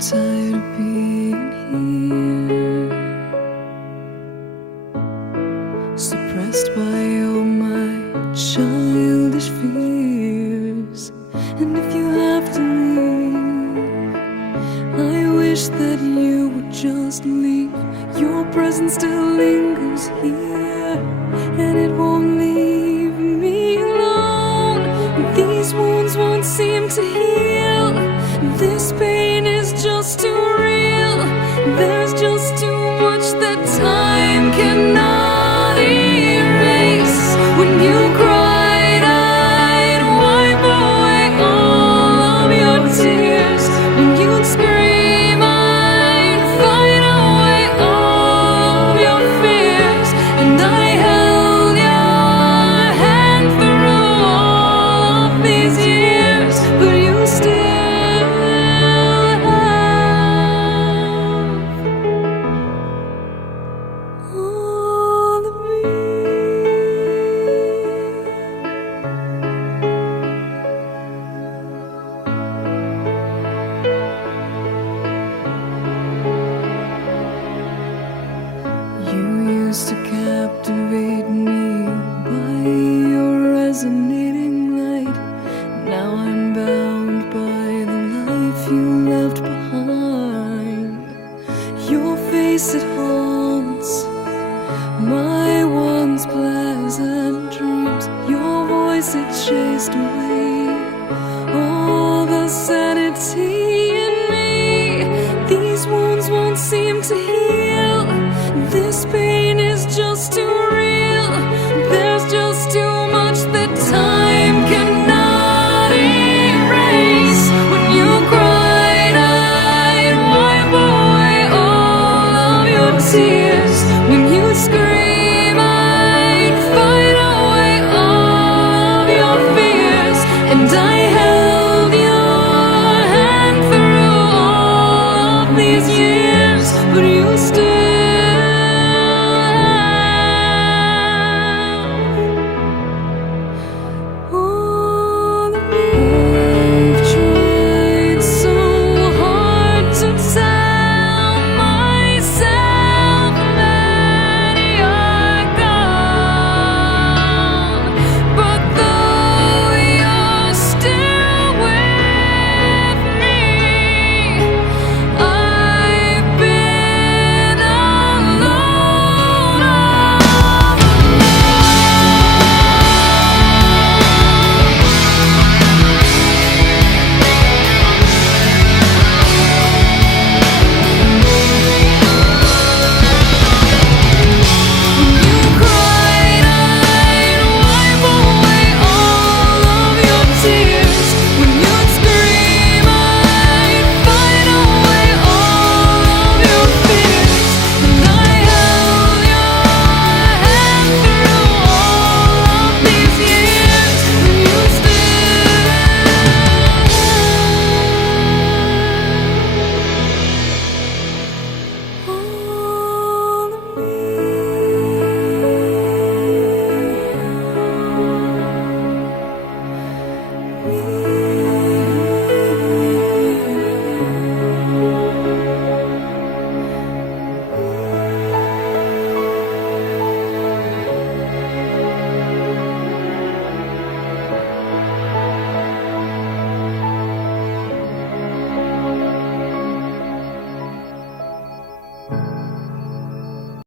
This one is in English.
tired of being here, suppressed by all my childish fears. And if you have to leave, I wish that you would just leave. Your presence still lingers here, and it won't leave me alone. These wounds won't seem to heal. This pain is just too real. There's just too much that time cannot erase. When you cried, I'd wipe away all of your tears. When you'd scream, I'd fight away all of your fears. And I held your hand through all of these years, but you still used to captivate me by your resonating light. Now I'm bound by the life you left behind. Your face, it haunts my once pleasant dreams. Your voice, it chased away all the sanity in me. These wounds won't seem to heal. This pain is just too real. There's just too much that time cannot erase. When you cried, I'd wipe away all of your tears. When you scream, I'd fight away all of your fears. And I held your hand through all of these years, but you still